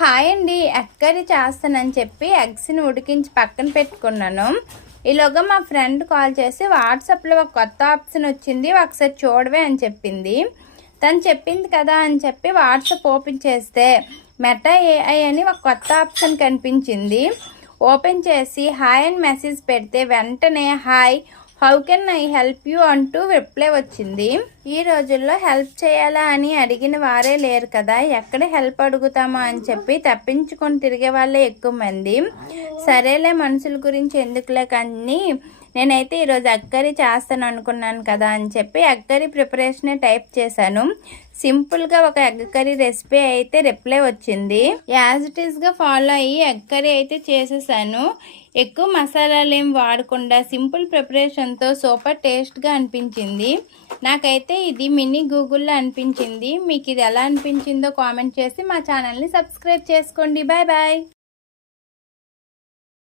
Hi అండి, egg curry చేస్తానని చెప్పి ఎగ్స్ని ఉడికించి పక్కన పెట్టుకున్నాను. ఈలోగా మా ఫ్రెండ్ కాల్ చేసి వాట్సాప్లో ఒక కొత్త ఆప్షన్ వచ్చింది, ఒకసారి చూడవే అని చెప్పింది. తను చెప్పింది కదా అని చెప్పి వాట్సాప్ ఓపెన్ చేస్తే మెటా ఏఐ అని ఒక కొత్త ఆప్షన్ కనిపించింది. ఓపెన్ చేసి హాయ్ అని మెసేజ్ పెడితే వెంటనే hi, how can I help you అంటూ రిప్లై వచ్చింది. ఈ రోజుల్లో హెల్ప్ చేయాలా అని అడిగిన వారే లేరు కదా, ఎక్కడ హెల్ప్ అడుగుతామా అని చెప్పి తప్పించుకొని తిరిగే వాళ్ళే ఎక్కువ మంది. సరేలే మనుషుల గురించి ఎందుకులే కానీ నేనైతే ఈరోజు ఎగ్ కర్రీ చేస్తాను అనుకున్నాను కదా అని చెప్పి ఎగ్ కర్రీ ప్రిపరేషనే టైప్ చేశాను. సింపుల్గా ఒక ఎగ్ కర్రీ రెసిపీ అయితే రిప్లై వచ్చింది. యాజ్ ఇట్ ఈస్గా ఫాలో అయ్యి ఎగ్ కర్రీ అయితే చేసేసాను. ఎక్కువ మసాలాలు ఏం వాడకుండా సింపుల్ ప్రిపరేషన్తో సూపర్ టేస్ట్గా అనిపించింది. నాకైతే ఇది మినీ గూగుల్లో అనిపించింది. మీకు ఇది ఎలా అనిపించిందో కామెంట్ చేసి మా ఛానల్ని సబ్స్క్రైబ్ చేసుకోండి. Bye bye.